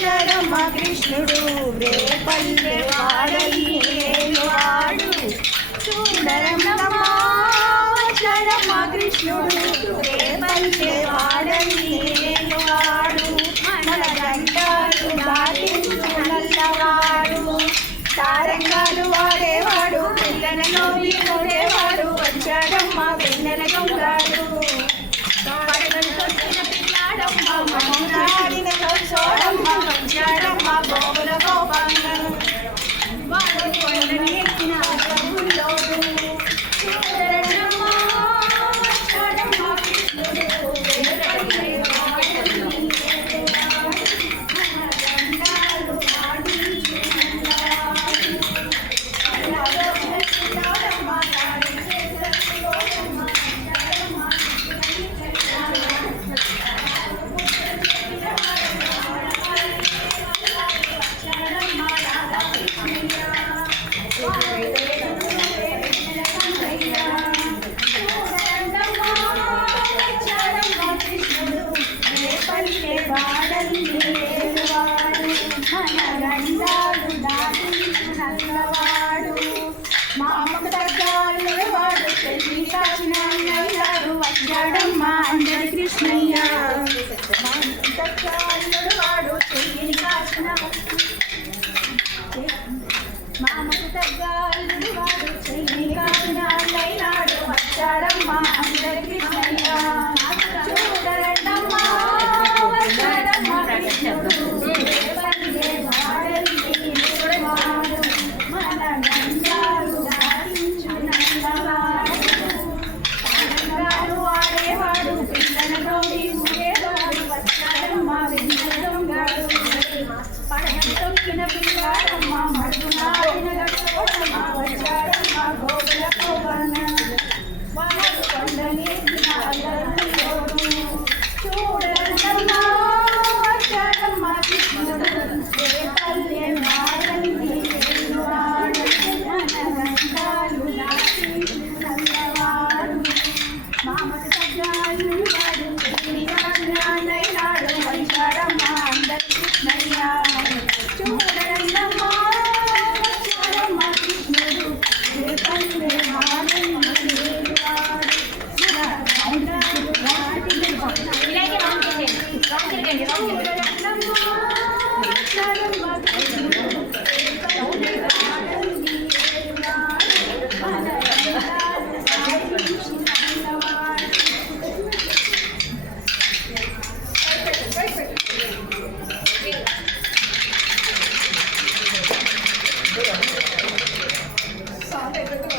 వచ్చాడమ్మ కృష్ణుడు రేపల్లె వాడయ్యేవాడు చూడరమ్మ వచ్చాడమ్మ కృష్ణుడు రేపల్లె వాడయ్యేవాడు మన గంటాలు దాటించు నల్లవాడు సారంగాలు వాడేవాడు పిల్లలను వీడేవాడు వచ్చాడమ్మ వెన్నెల గౌరాడు పడగలకొచ్చిన పిల్లాడమ్మ మమ్మల్ని చూడమ్మ వచ్చాడమ్మ గోపుల గోపాలను వాడు కొండని ఎక్కిన ప్రభుల్లోడు చూడరమ్మ వచ్చాడమ్మ కృష్ణుడు మామకు తగ్గాడు వాడు చెల్లి కాచిన వచ్చాడమ్మ అందరి కృష్ణయ్య మామకు తగ్గాడు వాడు చెల్లిని కాచిన మామకు తగ్గాడు వాడు చెల్లిని కాచిన అన్నయ్యాడు వచ్చాడమ్మ అందరి కృష్ణయ్య చూడరండమ్మ వచ్చాడమ్మ కృష్ణుడు పడగొచ్చిన పిల్లాడమ్మ మడుగునాడిన గోడమ్మ వచ్చాడమ్మ గోపుల గోపన్న వాడు కొండని చూడమ్మ వచ్చాడమ్మ కృష్ణుడు రేపల్లె వాడయ్యేవాడు గంటాలు దాటివాడు మామకు తగ్గాలు వాడు నాడు వచ్చాడమ్మ అందరి కృష్ణయ్య చూడరమ్మ వచ్చాడమ్మ కృష్ణుడు రేపల్లె వాడయ్యేవాడు